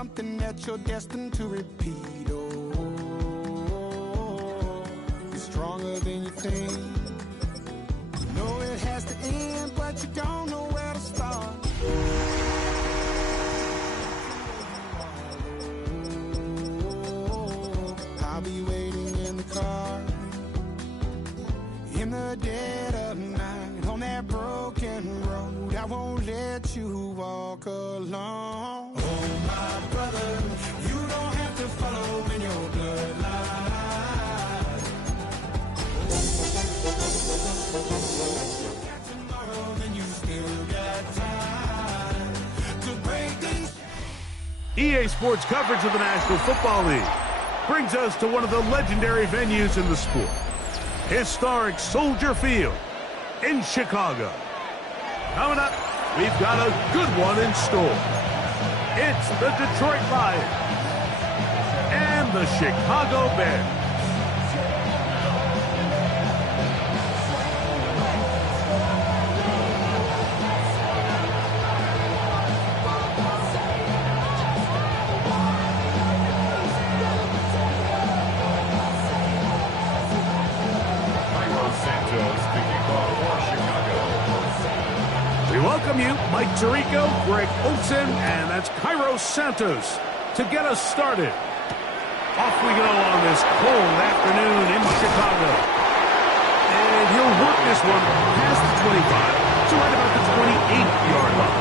something that you're destined to repeat. Oh, you're stronger than you think. You know it has to end, but you don't know where to start. I'll be waiting in the car in the dead of night on that broken road. I won't let you walk alone. Oh, my brother, you don't have to follow in your bloodline. Tomorrow, then you still got time to break these. EA Sports coverage of the National Football League brings us to one of the legendary venues in the sport. Historic Soldier Field in Chicago. Coming up, we've got a good one in store. It's the Detroit Lions and the Chicago Bears. Welcome you, Mike Tirico, Greg Olsen, and that's Cairo Santos to get us started. Off we go on this cold afternoon in Chicago. And he'll work this one past the 25 to right about the 28-yard line.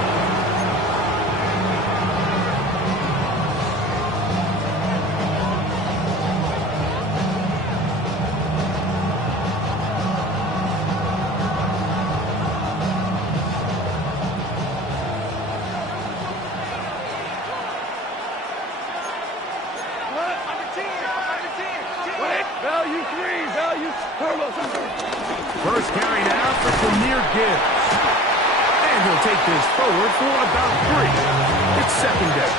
First carry now for Jahmyr Gibbs. And he'll take this forward for about 3. It's second down.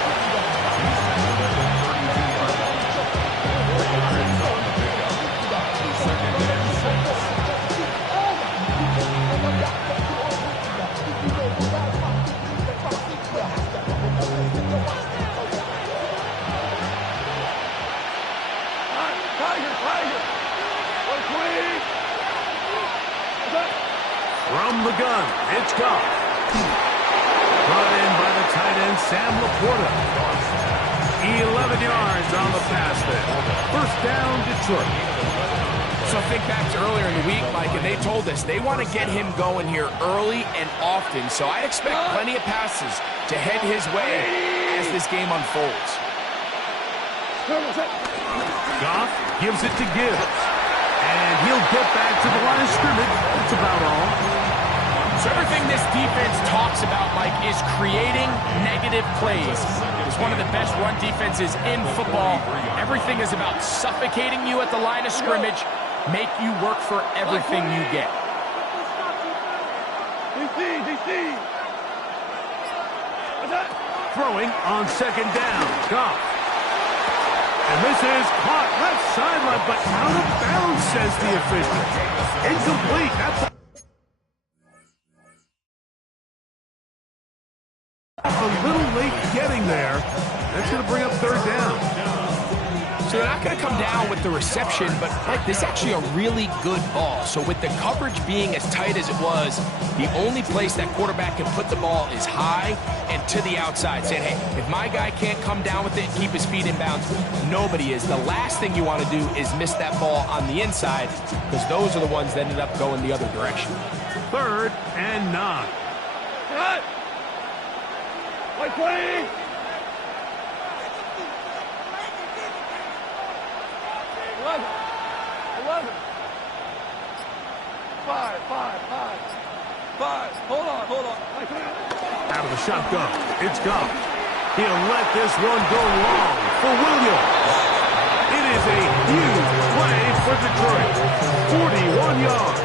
From the gun, it's Goff. Brought in by the tight end, Sam Laporta. 11 yards on the pass there. First down, Detroit. So think back to earlier in the week, Mike, and they told us they want to get him going here early and often. So I expect plenty of passes to head his way as this game unfolds. Goff gives it to Gibbs. And he'll get back to the line of scrimmage. That's about all. So everything this defense talks about, Mike, is creating negative plays. It's one of the best run defenses in football. Everything is about suffocating you at the line of scrimmage, make you work for everything you get. Throwing on second down. Goff. And this is caught left sideline, but out of bounds, says the official. Incomplete. That's a little late getting there. That's going to bring up third down. So they're not going to come down with the reception, but, Mike, this is actually a really good ball. So with the coverage being as tight as it was, the only place that quarterback can put the ball is high and to the outside, saying, hey, if my guy can't come down with it and keep his feet in bounds, nobody is. The last thing you want to do is miss that ball on the inside, because those are the ones that ended up going the other direction. 3rd and 9. Cut! White play! Five. Hold on. Out of the shotgun, it's Goff. He'll let this one go long for Williams. It is a huge play for Detroit. 41 yards.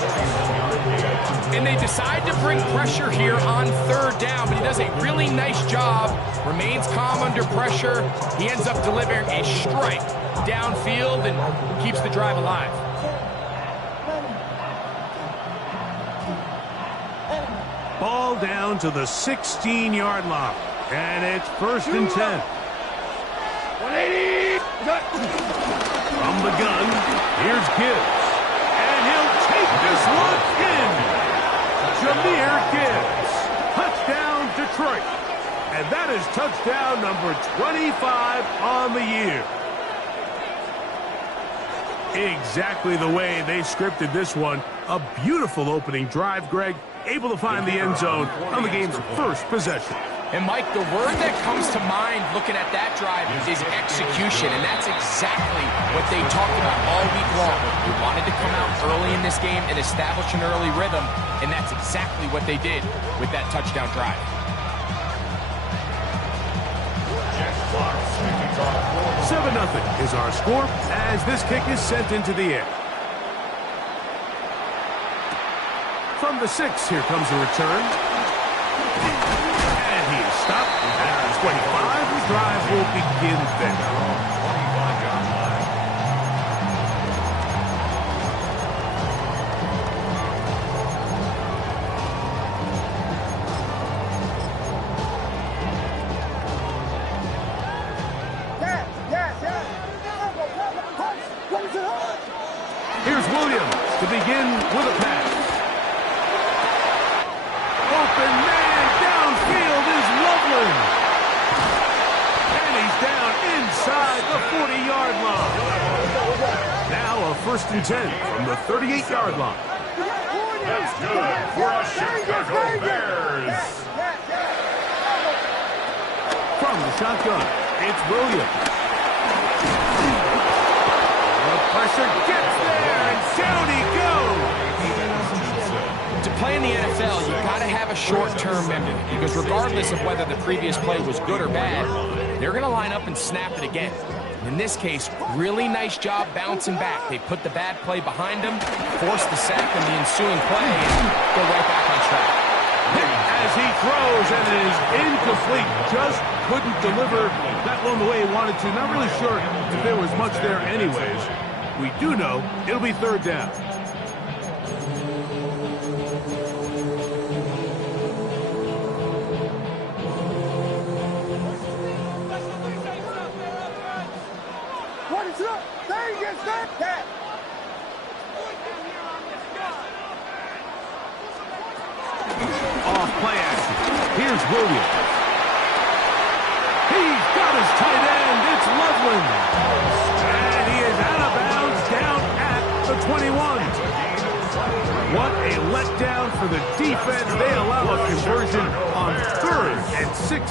And they decide to bring pressure here on 3rd down, but he does a really nice job. Remains calm under pressure. He ends up delivering a strike downfield and keeps the drive alive. Ball down to the 16-yard line. And it's 1st and 10. 180. From the gun, here's Gibbs. And he'll take this one in. Jahmyr Gibbs. Touchdown, Detroit. And that is touchdown number 25 on the year. Exactly the way they scripted this one. A beautiful opening drive, Greg. Able to find the end zone on the game's first possession. And, Mike, the word that comes to mind looking at that drive is execution, and that's exactly what they talked about all week long. They wanted to come out early in this game and establish an early rhythm, and that's exactly what they did with that touchdown drive. 7-0 is our score as this kick is sent into the air. From the 6, here comes a return. And he is stopped at 25. The drive will begin then. Here's Williams to begin with a pass. Open man downfield is Loveland. And he's down inside the 40-yard line. Now a 1st and 10 from the 38-yard line. That's good for a Chicago Bears. From the shotgun, it's Williams. The pressure gets there, and down he goes. To play in the NFL, you got to have a short-term memory, because regardless of whether the previous play was good or bad, they're going to line up and snap it again. In this case, really nice job bouncing back. They put the bad play behind them, forced the sack in the ensuing play, and go right back on track. As he throws, and it is incomplete. Just couldn't deliver that one the way he wanted to. Not really sure if there was much there anyways. We do know it'll be 3rd down. Off play action. Here's Williams. He's got his tight end. It's Loveland. And he is out of bounds down at the 21. What a letdown for the defense. They allow a conversion on 3rd and 16.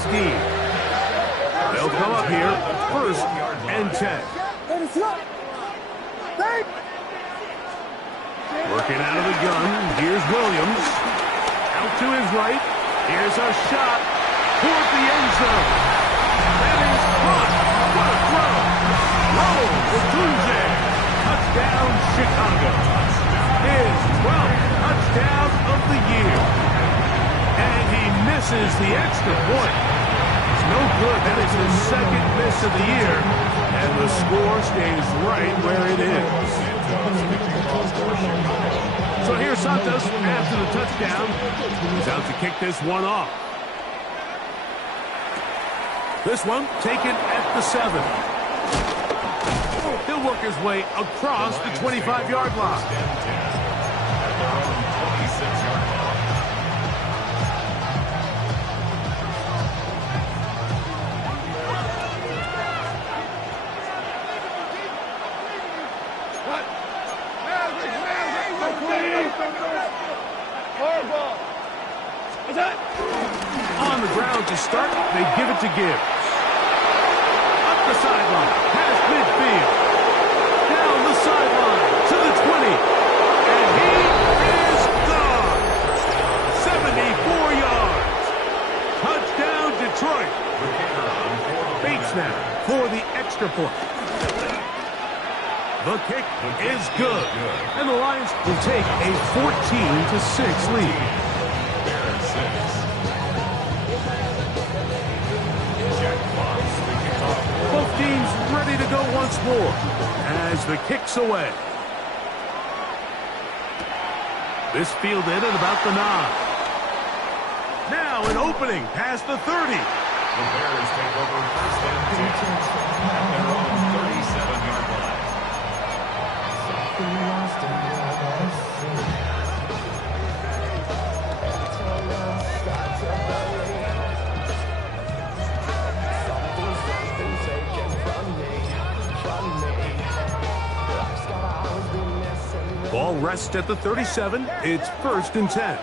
They'll come up here 1st and 10. Working out of the gun. Here's Williams. Out to his right. Here's a shot toward the end zone. That is caught. What a throw. Roll for Tunje. Touchdown, Chicago. His 12th touchdown of the year. And he misses the extra point. It's no good. That is his 2nd miss of the year. And the score stays right where it is. So here's Santos after the touchdown. He's out to kick this one off. This one taken at the 7. He'll work his way across the 25-yard line. On the ground to start, they give it to Gibbs. Up the sideline, past midfield. Down the sideline to the 20. And he is gone. 74 yards. Touchdown, Detroit. Bates now for the extra point. The kick is good. And the Lions will take a 14-6 lead. Both teams ready to go once more as the kick's away. This fielded at about the 9. Now an opening past the 30. The Bears take over first and 10 at their own 37-yard line. Ball rests at the 37. It's first and 10.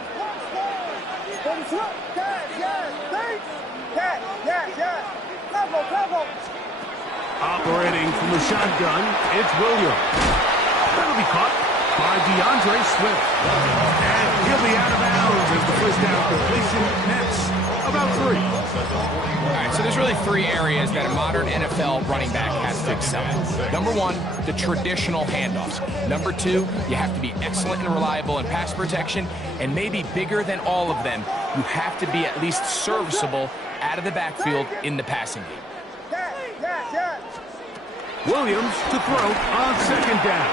Operating from the shotgun, it's Williams. That'll be caught by DeAndre Swift. And he'll be out of bounds as the first down completion nets about 3. All right, so there's really 3 areas that a modern NFL running back has to excel at. Number 1, the traditional handoffs. Number 2, you have to be excellent and reliable in pass protection. And maybe bigger than all of them, you have to be at least serviceable out of the backfield in the passing game. Williams to throw on second down.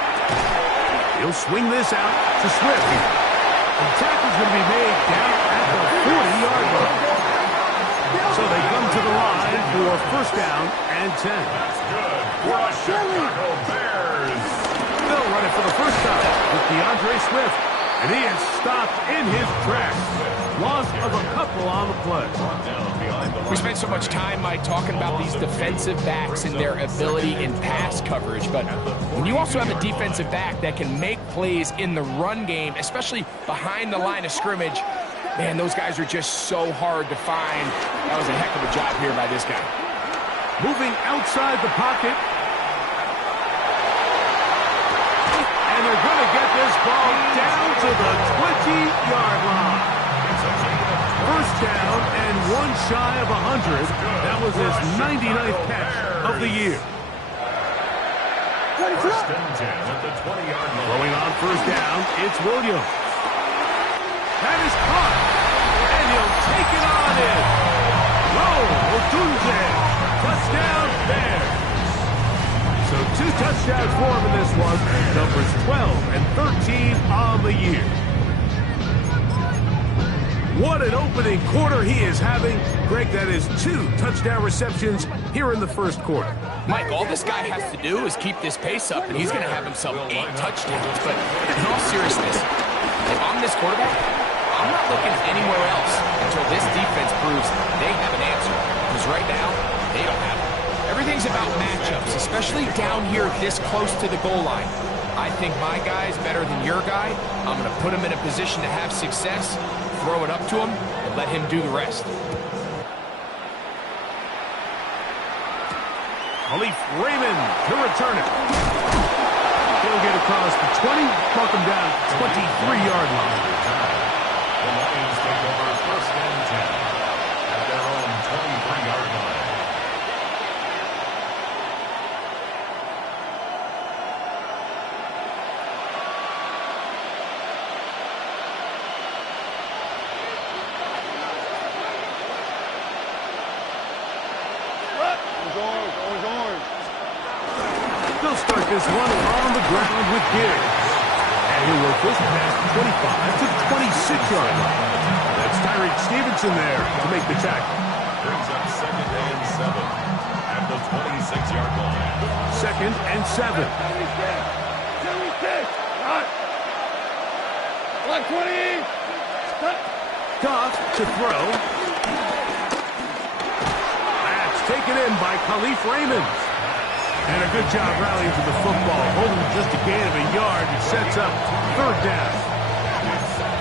He'll swing this out to Swift. The tackle's going to be made down at the 40-yard line. So they come to the line for first down and 10. That's good for the Chicago Bears. They'll run it for the first time with DeAndre Swift. And he is stopped in his tracks. Loss of a couple on the play. We spent so much time, Mike, talking about these defensive backs and their ability in pass coverage. But when you also have a defensive back that can make plays in the run game, especially behind the line of scrimmage, man, those guys are just so hard to find. That was a heck of a job here by this guy. Moving outside the pocket. And they're going to get this ball down to the 20-yard line. First down and 1 shy of 100. That was his 99th catch of the year. First and 10 at the 20-yard line. Throwing on first down, it's Williams. That is caught. And he'll take it on in. Otunze. Touchdown Bears. So 2 touchdowns for him in this one. Numbers 12 and 13 on the year. What an opening quarter he is having. Greg, that is 2 touchdown receptions here in the first quarter. Mike, all this guy has to do is keep this pace up, and he's going to have himself 8 touchdowns. But in all seriousness, if I'm this quarterback, I'm not looking anywhere else until this defense proves they have an answer. Because right now, they don't have it. Everything's about matchups, especially down here this close to the goal line. I think my guy is better than your guy. I'm going to put him in a position to have success, throw it up to him, and let him do the rest. Kalif Raymond to return it. He'll get across the 20, mark him down 23-yard line. The Lions take over first and 10 at their own 23-yard line. They'll start this one on the ground with Giggs. And he'll work this past 25 to the 26-yard line. That's Tyreek Stevenson there to make the tackle. Brings up second and 7 at the 26-yard line. Second and 7. 120. Goff to throw. That's taken in by Kalif Raymond. And a good job rallying to the football, holding just a gain of a yard and sets up third down.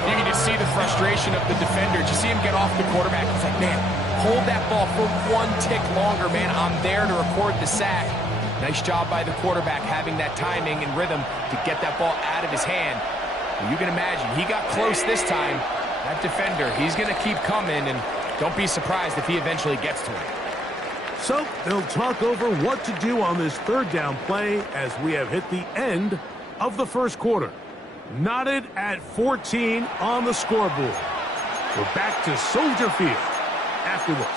You can just see the frustration of the defender. Did you see him get off the quarterback? He's like, man, hold that ball for 1 tick longer, man. I'm there to record the sack. Nice job by the quarterback having that timing and rhythm to get that ball out of his hand. And you can imagine, he got close this time. That defender, he's going to keep coming, and don't be surprised if he eventually gets to him. So they'll talk over what to do on this third down play as we have hit the end of the first quarter. Knotted at 14 on the scoreboard. We're back to Soldier Field after this.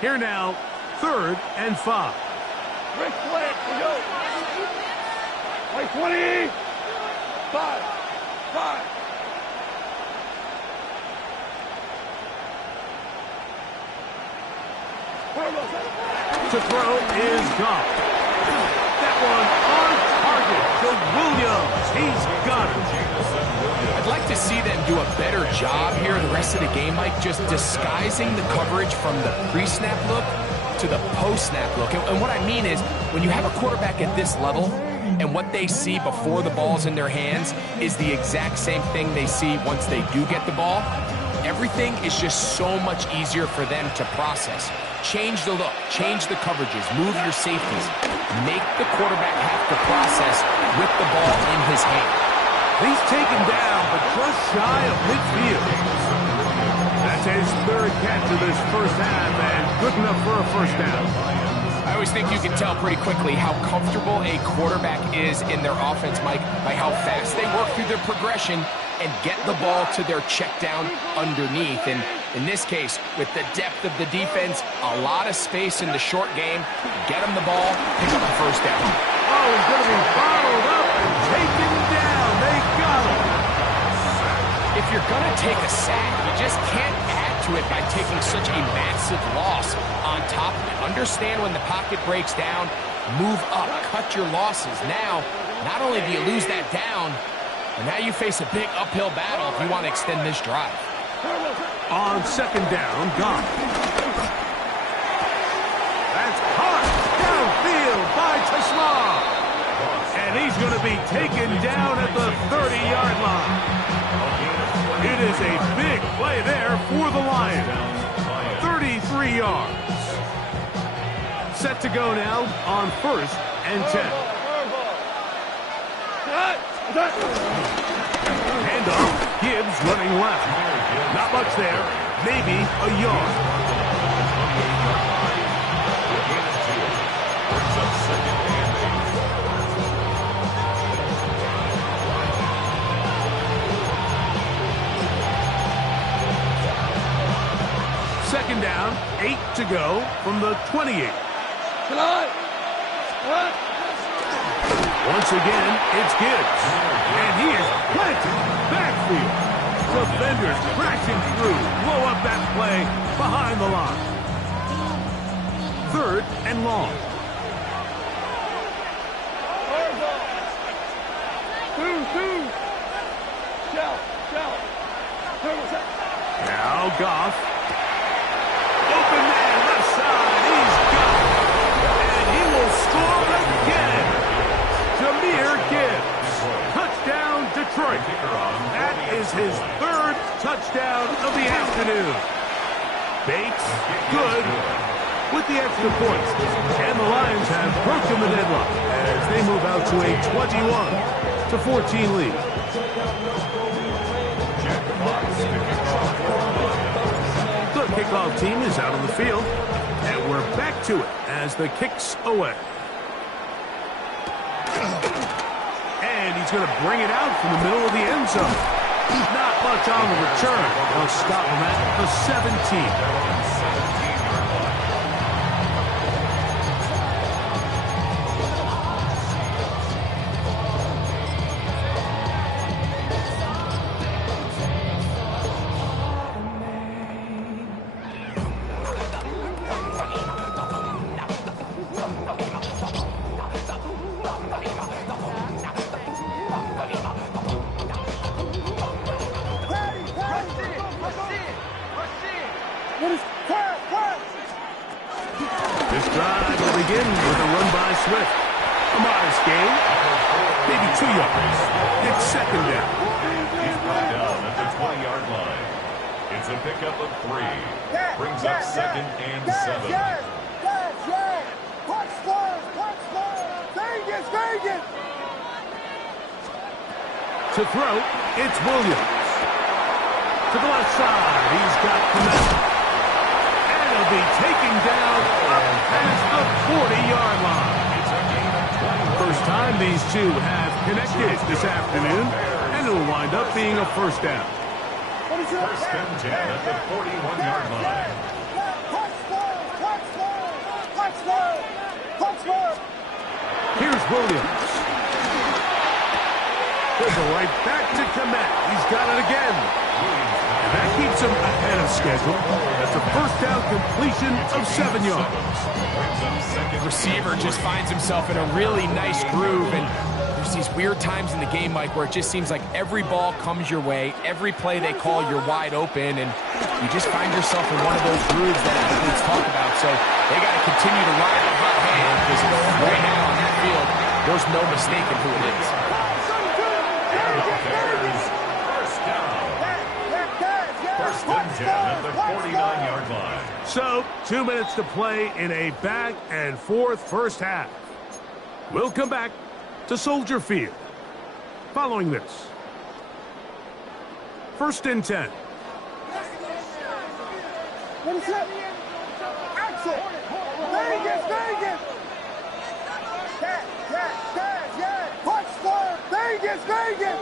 Here now, 3rd and 5. Rick Flair, we go. Like 20. 5. To throw is gone. That one on target to Williams. He's got it. I'd like to see them do a better job here the rest of the game, Mike, just disguising the coverage from the pre-snap look to the post-snap look. And what I mean is, when you have a quarterback at this level, and what they see before the ball's in their hands is the exact same thing they see once they do get the ball, everything is just so much easier for them to process. Change the look, change the coverages, move your safeties. Make the quarterback have to process with the ball in his hand. He's taken down, but just shy of midfield. That's his 3rd catch of this first half, and good enough for a first down. I always think you can tell pretty quickly how comfortable a quarterback is in their offense, Mike, by how fast they work through their progression and get the ball to their check down underneath. And in this case, with the depth of the defense, a lot of space in the short game, get them the ball, pick up the first down. Oh, he's going to be bottled up and taken down. They got him. If you're going to take a sack, you just can't add to it by taking such a massive loss on top of it. Understand when the pocket breaks down, move up, cut your losses. Now, not only do you lose that down, but now you face a big uphill battle if you want to extend this drive. On 2nd down, gone. That's caught downfield by Tasman. And he's going to be taken down at the 30-yard line. It is a big play there for the Lions. 33 yards. Set to go now on 1st and 10. Handoff, Gibbs running left. Not much there, maybe a yard. Second down, 8 to go from the 28. Once again, it's Gibbs. And he is planted backfield. Defenders crashing through. Blow up that play behind the line. 3rd and long. Now Goff. Open man left side. He's got it. And he will score again. Jahmyr Gibbs. Touchdown, Detroit. That is his 3rd touchdown of the afternoon. Bates, good, with the extra points. And the Lions have broken the deadlock as they move out to a 21-14 lead. The kickoff team is out on the field, and we're back to it as the kick's away. And he's going to bring it out from the middle of the end zone. Not much on the return. They'll stop him at the 17. This drive will begin with a run by Swift. A modest gain, maybe 2 yards. It's second down. He's brought down at the 20-yard line. It's a pickup of 3. Brings up 2nd and 7. Vegas! To throw, it's Williams. To the left side, he's got Clement. And he'll be taken down up past the 40-yard line. First time these two have connected this afternoon, and it'll wind up being a first down. First and 10 at the 41-yard line. Williams. Here's a right back to Kmet. He's got it again. And that keeps him ahead of schedule. That's a first down completion of 7 yards. The receiver just finds himself in a really nice groove, and there's these weird times in the game, Mike, where it just seems like every ball comes your way, every play they call, you're wide open, and you just find yourself in one of those grooves that athletes talk about. So they got to continue to ride the hot hand, because right now on that field, there's no mistaking who it is. First and 10 at the 49-yard line. So, 2 minutes to play in a back and forth first half. We'll come back to Soldier Field following this. First and 10. What is that? Action! Vegas, Vegas! Yeah! Touchdown! Vegas, Vegas!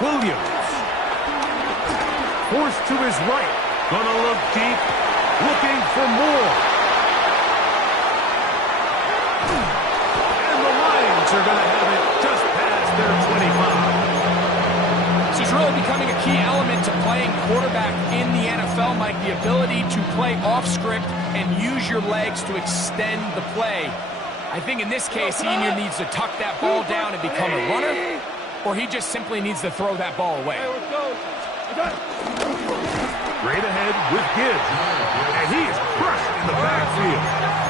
Williams. Forced to his right. Gonna look deep. Looking for more. And the Lions are gonna have it just past their 25. This is really becoming a key element to playing quarterback in the NFL, Mike, the ability to play off script and use your legs to extend the play. I think in this case, he either needs to tuck that ball down and become a runner, or he just simply needs to throw that ball away. Straight ahead with Gibbs. And he is crushed in the backfield.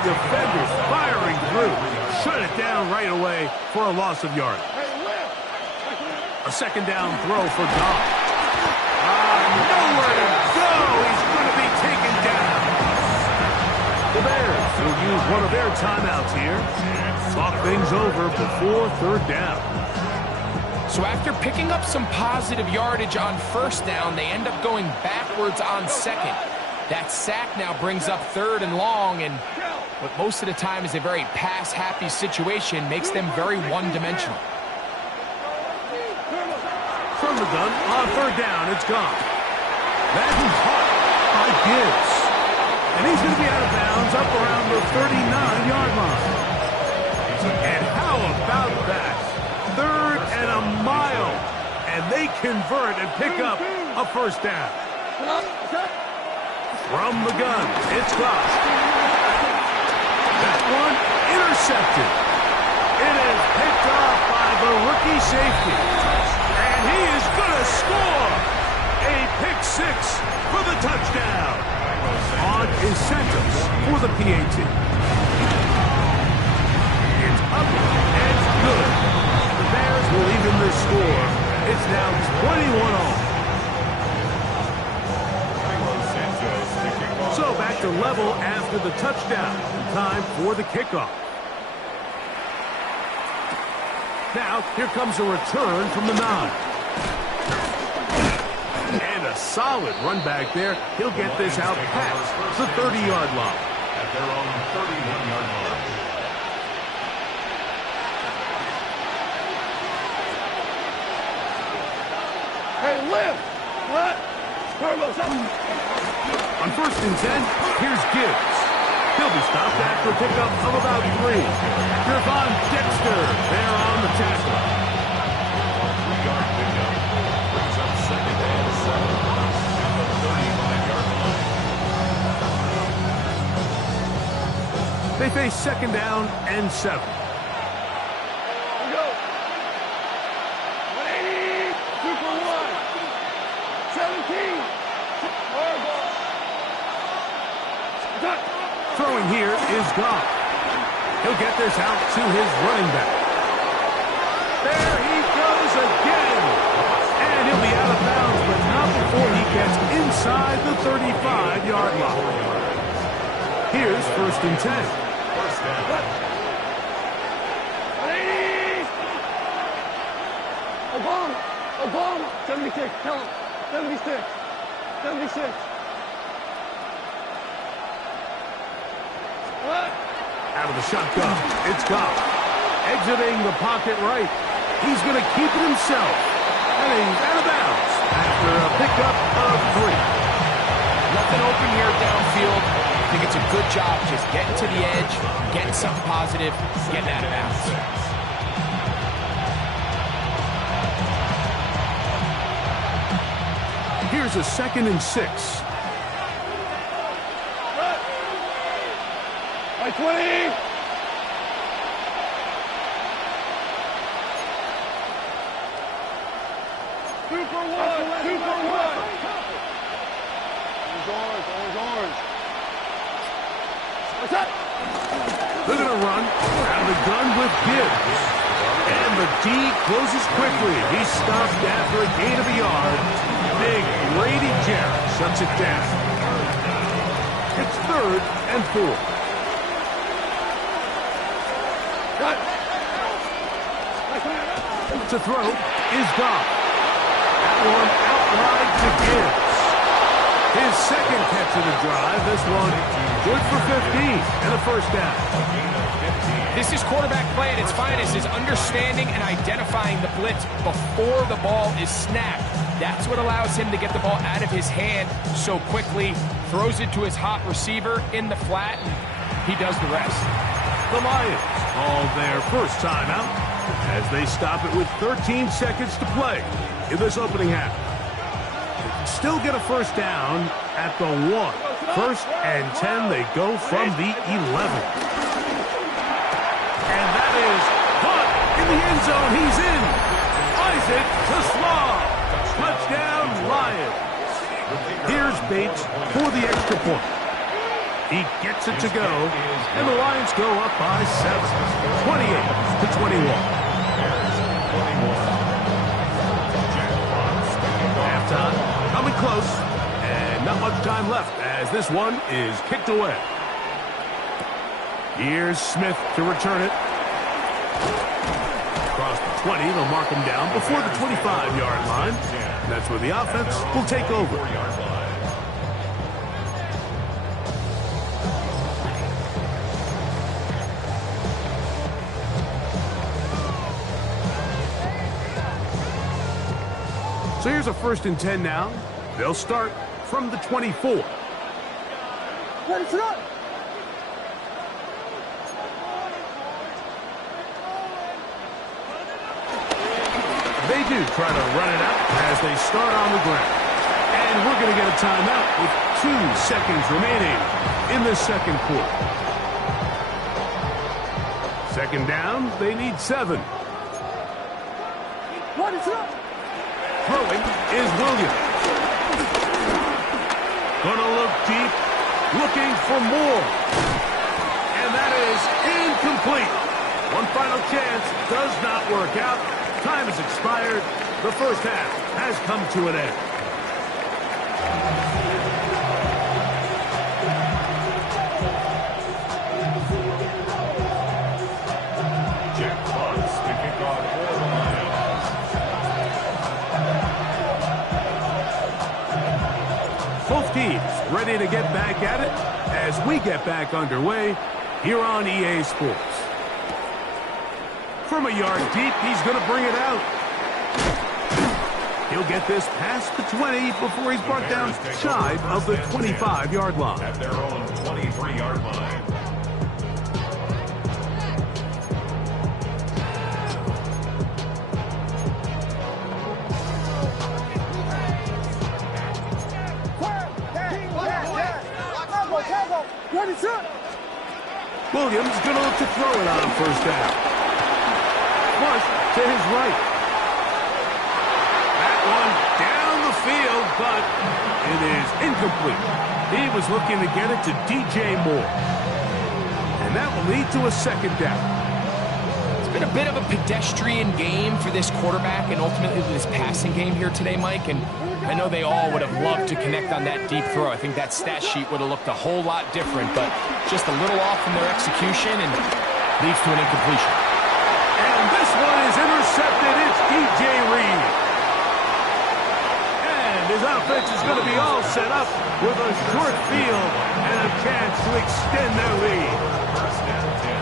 Defenders firing through. Shut it down right away for a loss of yardage. A second down throw for Goff. Nowhere to go. He's going to be taken down. The Bears will use one of their timeouts here. Talk things over before third down. So after picking up some positive yardage on first down, they end up going backwards on second. That sack now brings up third and long, and what most of the time is a very pass-happy situation makes them very one-dimensional. From the gun, on third down, it's gone. That's caught by Gibbs. And he's going to be out of bounds up around the 39-yard line. And how about that? Third and a mile. And they convert and pick up a first down. From the gun, it's Goff. That one intercepted. It is picked off by the rookie safety. And he is going to score. A pick six for the touchdown. On incentives for the PAT. It's up and good. The Bears will even the score. It's now 21-all. So back to level after the touchdown. Time for the kickoff. Now, here comes a return from the 9. And a solid run back there. He'll get this out past the 30-yard line. At their own 31-yard line. Hey, lift! What? Turbo's up! On first and 10, here's Gibbs. He'll be stopped after a pickup of about 3. Gervon Dexter there on the tackle. 3-yard pickup. Brings up second and 7 at the 35-yard line. They face second down and 7. Here we go. 180. 2 for 1. 17. Hard ball. Attack. Throwing here is Goff. He'll get this out to his running back. There he goes again. And he'll be out of bounds, but not before he gets inside the 35-yard line. Here's first and 10. First down. 180. Obama. 76. Tell him. 76. 76. What? Out of the shotgun, it's Goff. Exiting the pocket right. He's going to keep it himself. And he's out of bounds after a pickup of 3. Nothing open here downfield. think it's a good job just getting to the edge, getting something positive, getting out of bounds. Here's a 2nd and 6. By 20. Super one. Orange. What's that? They're going to run out of the gun with Gibbs. And the D closes quickly. He's stopped after a gain of a yard. Big Grady Jarrett shuts it down. It's 3rd and 4. To throw is gone. That one out wide to Gibbs. His 2nd catch of the drive. This one good for 15 and a first down. This is quarterback play at its finest, is understanding and identifying the blitz before the ball is snapped. That's what allows him to get the ball out of his hand so quickly, throws it to his hot receiver in the flat, and he does the rest. The Lions call their first timeout as they stop it with 13 seconds to play in this opening half. Still get a first down at the 1. 1st and 10, they go from the 11. And that is caught in the end zone. He's in. Isaac Taslaw. Touchdown, Lions. Here's Bates for the extra point. He gets it to go, and the Lions go up by 7, 28-21. Halftime coming close, and not much time left as this one is kicked away. Here's Smith to return it. Across the 20, they'll mark him down before the 25-yard line. That's where the offense will take over. So here's a 1st and 10 now. They'll start from the 24. Ready to go. They do try to run it out as they start on the ground. And we're going to get a timeout with 2 seconds remaining in the 2nd quarter. 2nd down, they need 7. Ready to go. Throwing is Williams. Gonna look deep, looking for more. And that is incomplete. One final chance does not work out. Time has expired. The first half has come to an end. Jack Fox to kick off for the Lions. Both teams ready to get back at it as we get back underway here on EA Sports. From a yard deep, he's going to bring it out. He'll get this past the 20 before he's brought down shy of the 25-yard line. At their own 23-yard line. Ready, set. Williams going to look to throw it on 1st down. Flush to his right. That one down the field, but it is incomplete. He was looking to get it to DJ Moore. And that will lead to a 2nd down. It's been a bit of a pedestrian game for this quarterback and ultimately this passing game here today, Mike. And I know they all would have loved to connect on that deep throw. I think that stat sheet would have looked a whole lot different, but just a little off from their execution and leads to an incompletion. And this one is intercepted. It's DJ Reed. And his offense is going to be all set up with a short field and a chance to extend their lead.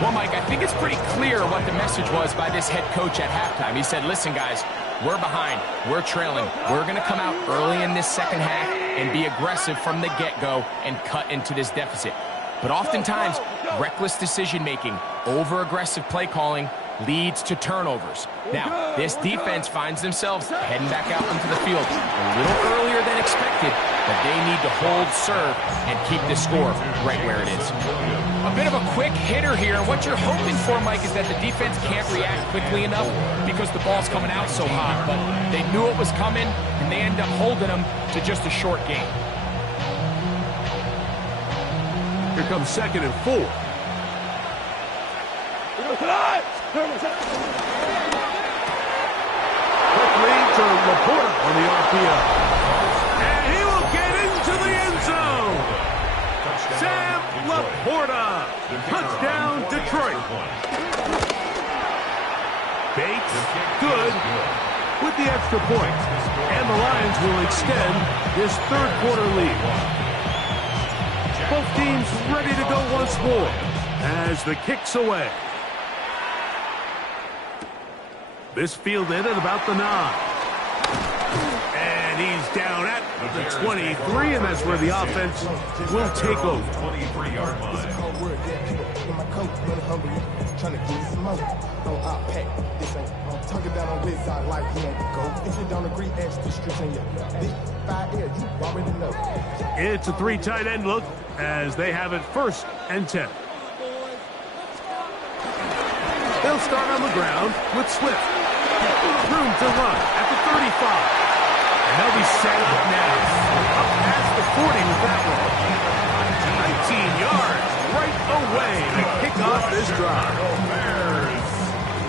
Well, Mike, I think it's pretty clear what the message was by this head coach at halftime. He said, listen, guys, we're behind. We're trailing. We're going to come out early in this 2nd half and be aggressive from the get-go and cut into this deficit. But oftentimes, reckless decision-making, over-aggressive play calling leads to turnovers. Now, this defense finds themselves heading back out into the field a little earlier than expected, but they need to hold serve and keep this score right where it is. A bit of a quick hitter here. What you're hoping for, Mike, is that the defense can't react quickly enough because the ball's coming out so hot. But they knew it was coming, and they end up holding them to just a short game. Here comes 2nd and 4. Quickly to Laporta on the RPO. And he will get into the end zone. Sam Laporta. Touchdown, Detroit. Bates, good with the extra point. And the Lions will extend this third-quarter lead. Both teams ready to go once more as the kick's away. This fielded at about the 9. And he's down at the 23, and that's where the offense will take over. 23-yard line. It's a 3 tight end look as they have it 1st and 10. They'll start on the ground with Swift. Room to run at the 35. And they'll be set up now. Up past the 40 with that one. 19 yards right away to kick off this drive.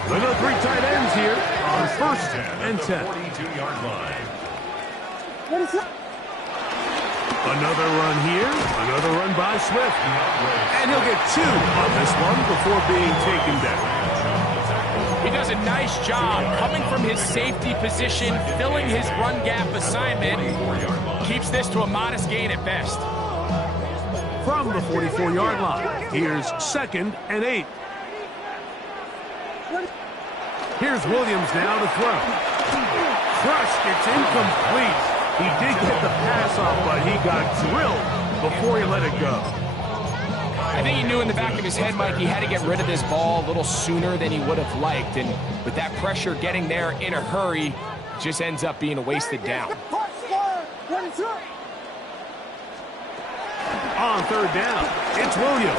Another 3 tight ends here on 1st and 10. 42-yard line. Another run here. Another run by Swift. And he'll get 2 on this one before being taken down. He does a nice job coming from his safety position, filling his run gap assignment. Keeps this to a modest gain at best. From the 44-yard line, here's 2nd and 8. Here's Williams now to throw. Crushed, it's incomplete. He did get the pass off, but he got drilled before he let it go. I think he knew in the back of his head, Mike, he had to get rid of this ball a little sooner than he would have liked. And with that pressure getting there in a hurry, just ends up being a wasted down. On 3rd down, it's Williams.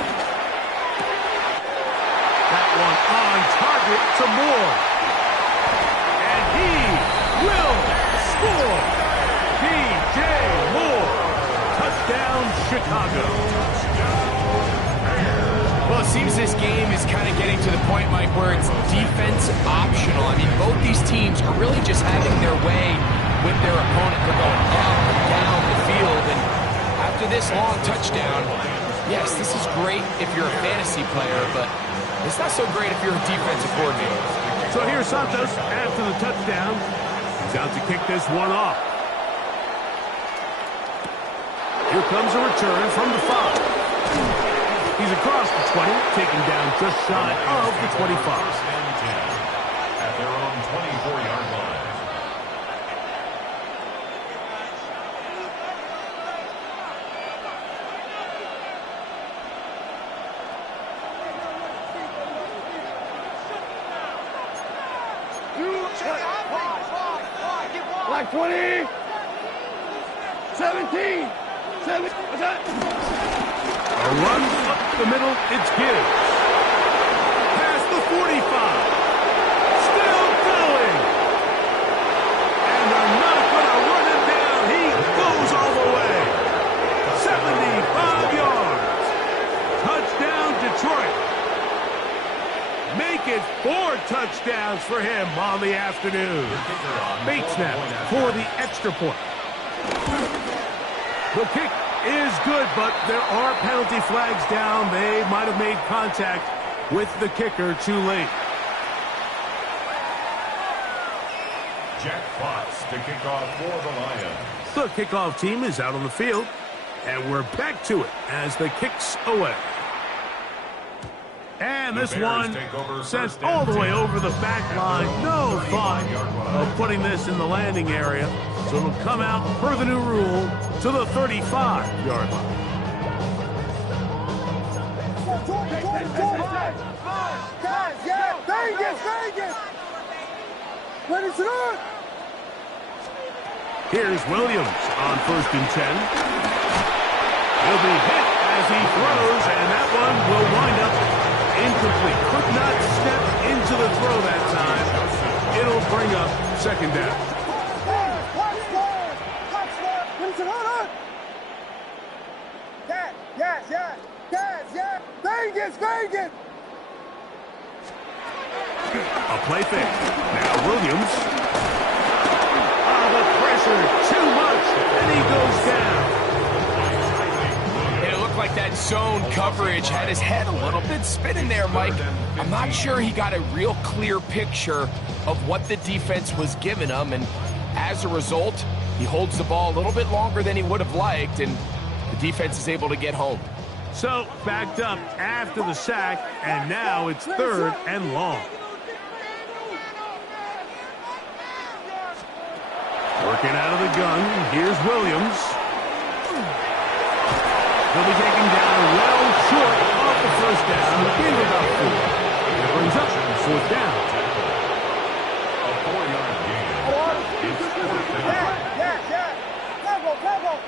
That one on target to Moore. And he will score. DJ Moore. Touchdown, Chicago. Well, it seems this game is kind of getting to the point, Mike, where it's defense optional. I mean, both these teams are really just having their way with their opponent. They're going up and down the field. And after this long touchdown, yes, this is great if you're a fantasy player, but it's not so great if you're a defensive coordinator. So here's Santos after the touchdown. He's out to kick this one off. Here comes a return from the 5. He's across the 20, taken down just shy of the 25. At their own 24-yard line. Like 20, 17, 7, what's that? A run up the middle, it's Gibbs. Past the 45. Still going. And they're not going to run him down. He goes all the way. 75 yards. Touchdown, Detroit. Make it 4 touchdowns for him on the afternoon. Bates now for the extra point. The kick is good, but there are penalty flags down. They might have made contact with the kicker too late. Jack Fox to kick off for the Lions. The kickoff team is out on the field, and we're back to it as the kick's away. And this one sent all the way over the back line. No thought of putting this in the landing area. So it'll come out per the new rule to the 35-yard line. Vegas! Ready, start! Here's Williams on 1st and 10. He'll be hit as he throws, and that one will wind up incomplete. Could not step into the throw that time. It'll bring up 2nd down. Yes! Vegas! A play fake. Now Williams. Oh, the pressure, too much, and he goes down. It looked like that zone coverage had his head a little bit spinning there, Mike. I'm not sure he got a real clear picture of what the defense was giving him, and as a result, he holds the ball a little bit longer than he would have liked, and the defense is able to get home. So, backed up after the sack, and now it's 3rd and long. Working out of the gun, here's Williams. He'll be taken down well short off the 1st down, gain about 4. It brings up 4th down. A 4-yard gain. It's 4th down. Yes! Tempo!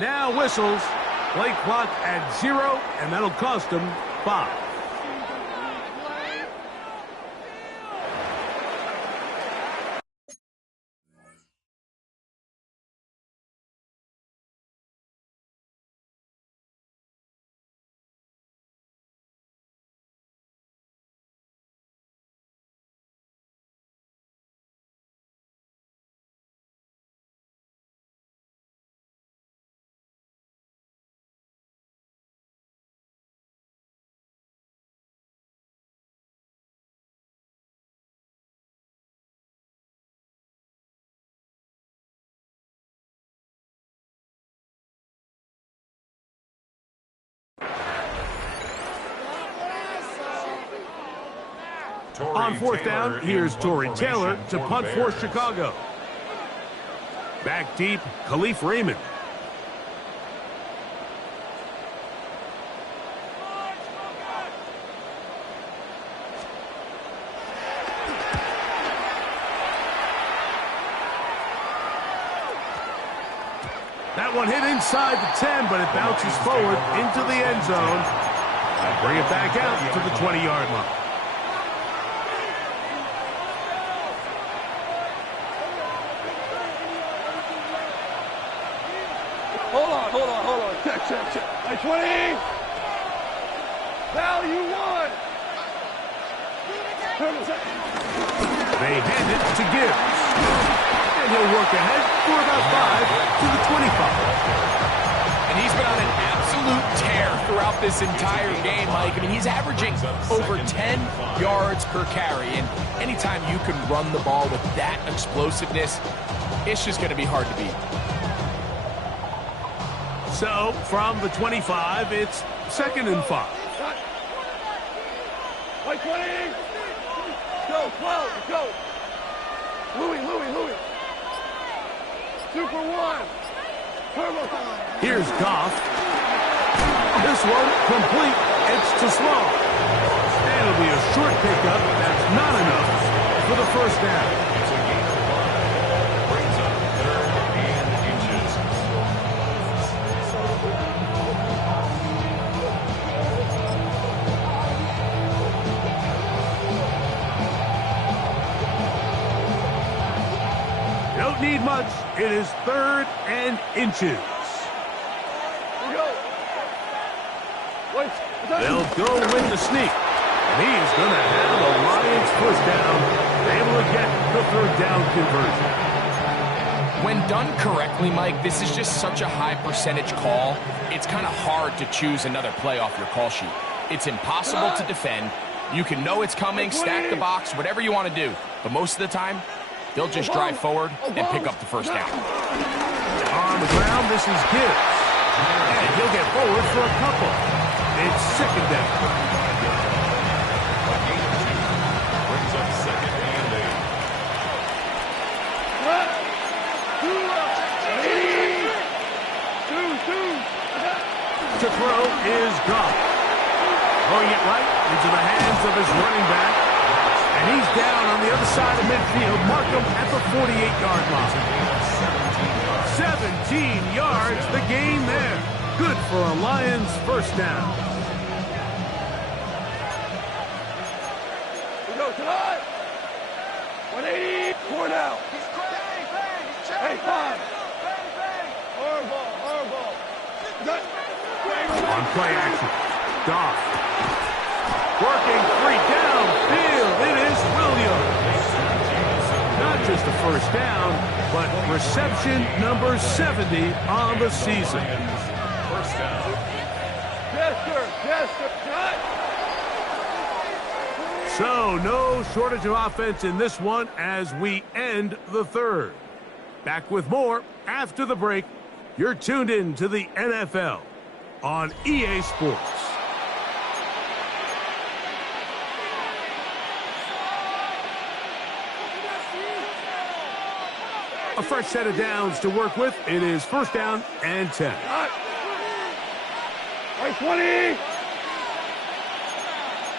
Now whistles. Play clock at 0, and that'll cost him 5. On 4th down, here's Tory Taylor to punt for Chicago. Back deep, Khalif Raymond. That one hit inside the 10, but it bounces forward into the end zone. And bring it back out to the 20-yard line. Hold on. Check. By 20. Value 1. They hand it to Gibbs. And he'll work ahead for about 5 to the 25. And he's been on an absolute tear throughout this entire game, Mike. I mean, he's averaging over 10 yards per carry. And anytime you can run the ball with that explosiveness, it's just going to be hard to beat. So, from the 25, it's 2nd and 5. By 20. Go. Louis. Super 1. Turbo time. Here's Goff. This one complete. It's too small. And it'll be a short pickup. That's not enough for the 1st down. It's a gain of 5. Brings up 3rd and inches. Don't need much. It is 3rd and inches. They'll go with the sneak. And he's going to have a Lions 1st down. Able to get the 3rd down conversion. When done correctly, Mike, this is just such a high percentage call. It's kind of hard to choose another play off your call sheet. It's impossible to defend. You can know it's coming, stack the box, whatever you want to do. But most of the time, they'll just drive forward and pick up the first down. On the ground, this is Gibbs. And he'll get forward for a couple. It's second down. A gain of 2. Brings up second and 8. To throw is Goff. Throwing it right into the hands of his running back. And he's down on the other side of midfield. Mark him at the 48-yard line. 17 yards, the gain there. Good for a Lions first down. We go tonight. 180. 4 now. Hey, 5. Horrible. On play action, Goff. Working free downfield. It is Williams. Not just a first down, but reception number 70 on the season. First down. Yes, sir. So no shortage of offense in this one as we end the third. Back with more after the break. You're tuned in to the NFL on EA Sports. A fresh set of downs to work with. It is first down and 10. Right 20.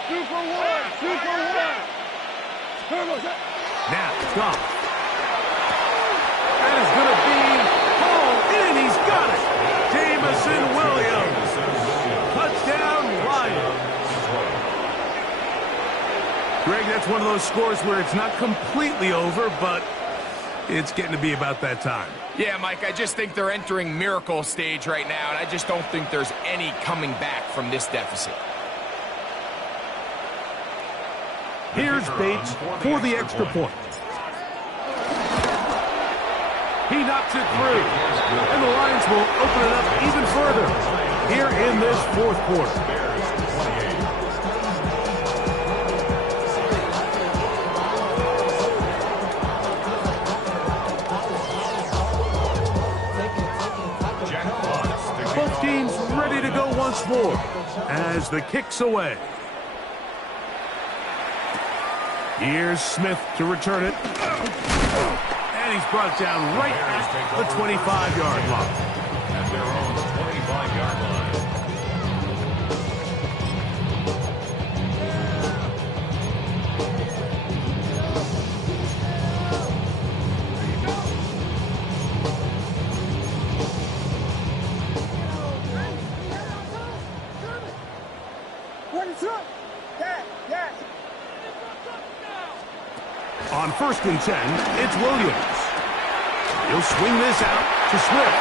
2 for 1. 2 for 1. Turbo set. Now it's gone. That is going to be hauled in. He's got it. Jameson Williams. Touchdown, Lions. Greg, that's one of those scores where it's not completely over, but it's getting to be about that time. Yeah, Mike, I just think they're entering miracle stage right now, and I just don't think there's any coming back from this deficit. Here's Bates for the extra point. He knocks it through, and the Lions will open it up even further here in this fourth quarter. Both teams ready to go once more as the kick's away. Here's Smith to return it. And he's brought down right at the 25-yard line. At their own 25-yard line. On first and 10, it's Williams. He'll swing this out to Swift.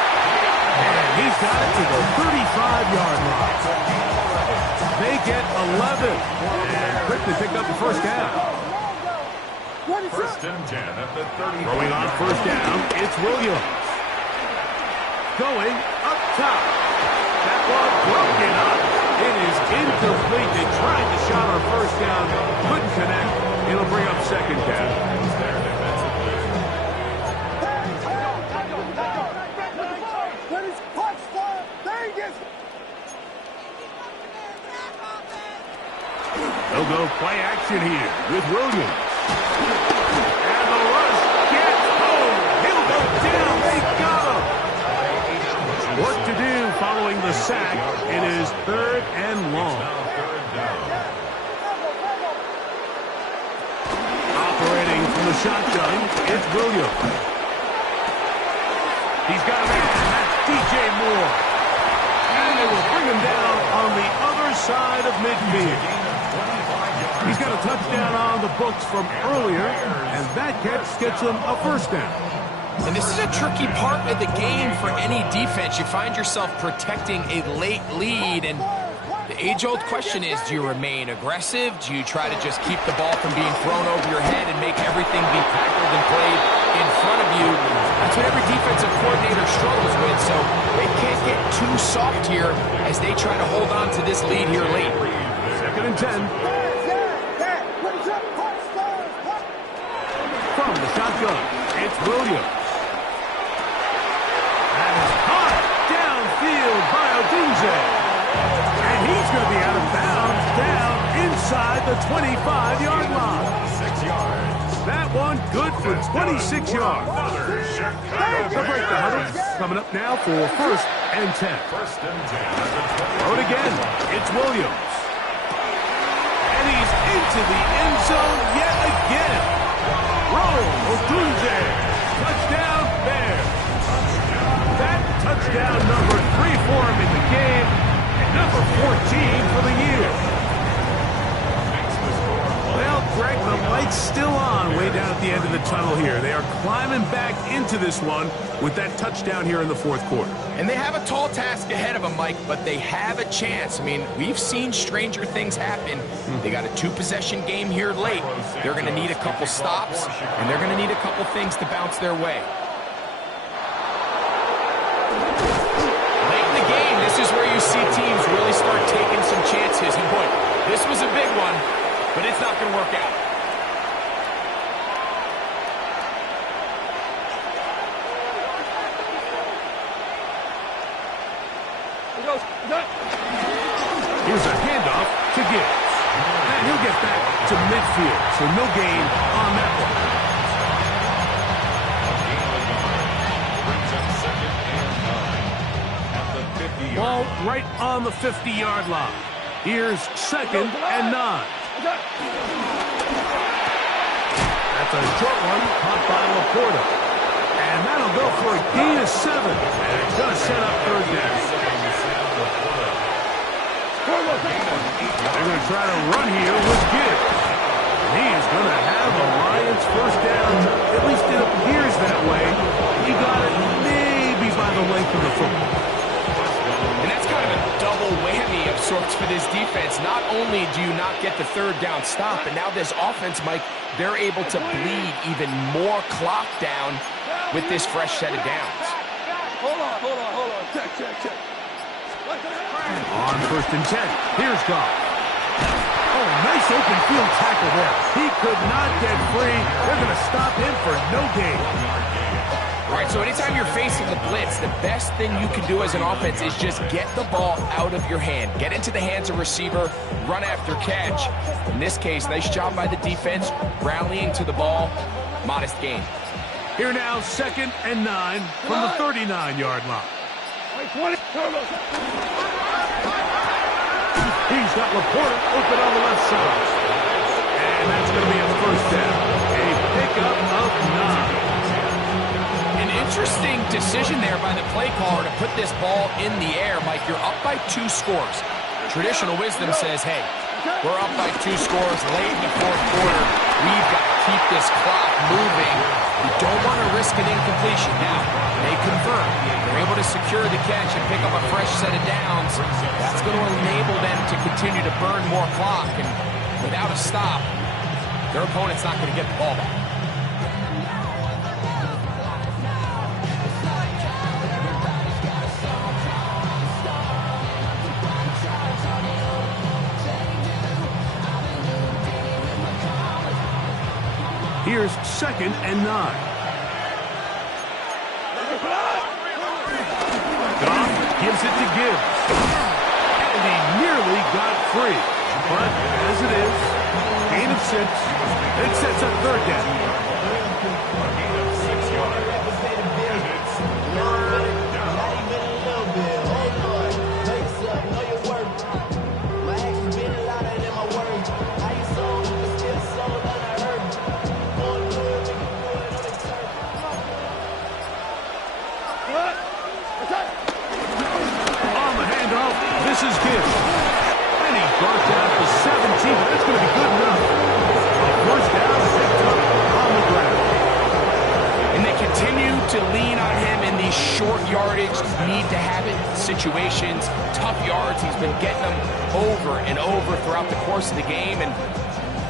And he's got it to the 35-yard line. They get 11 and quickly pick up the first down. First and 10 at the 30. Throwing on first down, it's Williams. Going up top. That ball broken up. It is incomplete. They tried to shot on first down. Couldn't connect. It'll bring up second down. They'll go play action here with Williams. And the rush gets home. He'll go down. They got him. Work to do following the sack. It is third and long. Operating from the shotgun, it's Williams. He's got a man. That's DJ Moore. And they will bring him down on the other side of midfield. He's got a touchdown on the books from earlier, and that catch gets him a first down. And this is a tricky part of the game for any defense. You find yourself protecting a late lead, and the age-old question is, do you remain aggressive? Do you try to just keep the ball from being thrown over your head and make everything be tackled and played in front of you? That's what every defensive coordinator struggles with, so they can't get too soft here as they try to hold on to this lead here late. Second and 10. Williams. And it's caught downfield by Odunze. And he's going to be out of bounds down inside the 25-yard line. 6 yards. That one good for 26 yards. Another Chicago They'll break the huddle. Coming up now for 1st and 10. 1st and 10 at the 20. Throw it again. It's Williams. And he's into the end zone yet again. Roll, Odunze. Touchdown, Bears. That touchdown number 3 for him in the game, and number 14 for the year. Well, Greg, the light's still on way down at the end of the tunnel here. They are climbing back into this one with that touchdown here in the 4th quarter. And they have a tall task ahead of them, Mike, but they have a chance. I mean, we've seen stranger things happen. They got a 2-possession game here late. They're going to need a couple stops, and they're going to need a couple things to bounce their way. Late in the game, this is where you see teams really start taking some chances. And boy, this was a big one, but it's not going to work out. Here's a handoff to Gibbs. And he'll get back to midfield, so no gain on that one. Brings up 2nd and 9 at the 50-yard. Ball right on the 50-yard line. Here's 2nd and 9. That's a short one, caught by Laporta. And that'll go for a gain of 7. And it's going to set up 3rd down. They're going to try to run here with Gibbs. He is going to have the Lions 1st down. At least it appears that way. He got it maybe by the length of the football. And that's kind of a double whammy of sorts for this defense. Not only do you not get the 3rd down stop, but now this offense, Mike, they're able to bleed even more clock down with this fresh set of downs. Hold on. Check. On 1st and 10, here's Goff. Oh, nice open field tackle there. He could not get free. They're going to stop him for no gain. All right, so anytime you're facing the blitz, the best thing you can do as an offense is just get the ball out of your hand. Get into the hands of receiver, run after catch. In this case, nice job by the defense, rallying to the ball. Modest gain. Here now, 2nd and 9 from the 39-yard line. He's got Laporta open on the left side. And that's going to be a 1st down. A pickup of 9. An interesting decision there by the play caller to put this ball in the air. Mike, you're up by 2 scores. Traditional wisdom says, hey, we're up by 2 scores late in the 4th quarter. We've got to keep this clock moving. You don't want to risk an incompletion. Now, they convert. They're able to secure the catch and pick up a fresh set of downs. That's going to enable them to continue to burn more clock. And without a stop, their opponent's not going to get the ball back. Here's 2nd and 9. Goff gives it to Gibbs. And he nearly got free. But as it is, gain of 6. It sets up 3rd down. This is Gibbs. And he brought down to 17. That's going to be good enough. A 1st down picked up on the ground. And they continue to lean on him in these short yardage, need to have it situations, tough yards. He's been getting them over and over throughout the course of the game, and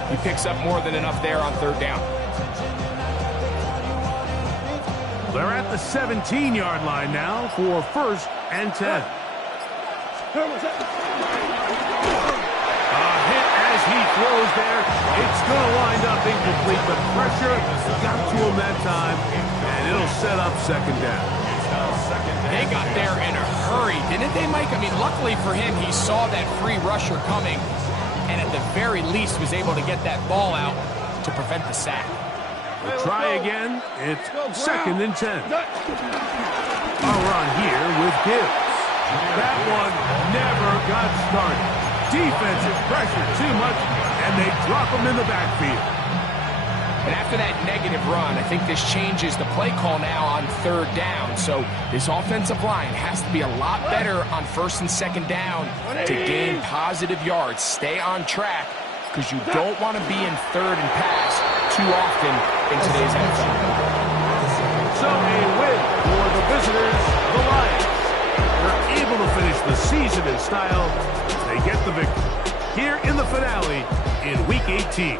he picks up more than enough there on 3rd down. They're at the 17-yard line now for 1st and 10. A hit as he throws there. It's going to wind up incomplete, but pressure got to him that time, and it'll set up second down. They got there in a hurry, didn't they, Mike? I mean, luckily for him, he saw that free rusher coming, and at the very least was able to get that ball out to prevent the sack. We'll try again. It's 2nd and 10. A run here with Gibbs. That one never got started. Defensive pressure too much, and they drop him in the backfield. And after that negative run, I think this changes the play call now on 3rd down. So this offensive line has to be a lot better on 1st and 2nd down to gain positive yards. Stay on track, because you don't want to be in 3rd and pass too often in today's NFL. So a win for the visitors, the Lions. They're able to finish the season in style as they get the victory here in the finale in Week 18.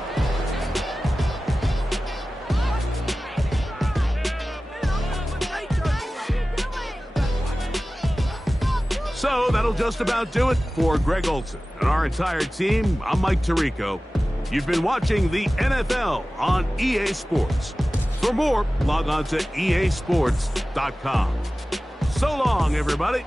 So that'll just about do it for Greg Olsen and our entire team. I'm Mike Tirico. You've been watching the NFL on EA Sports. For more, log on to easports.com. So long, everybody.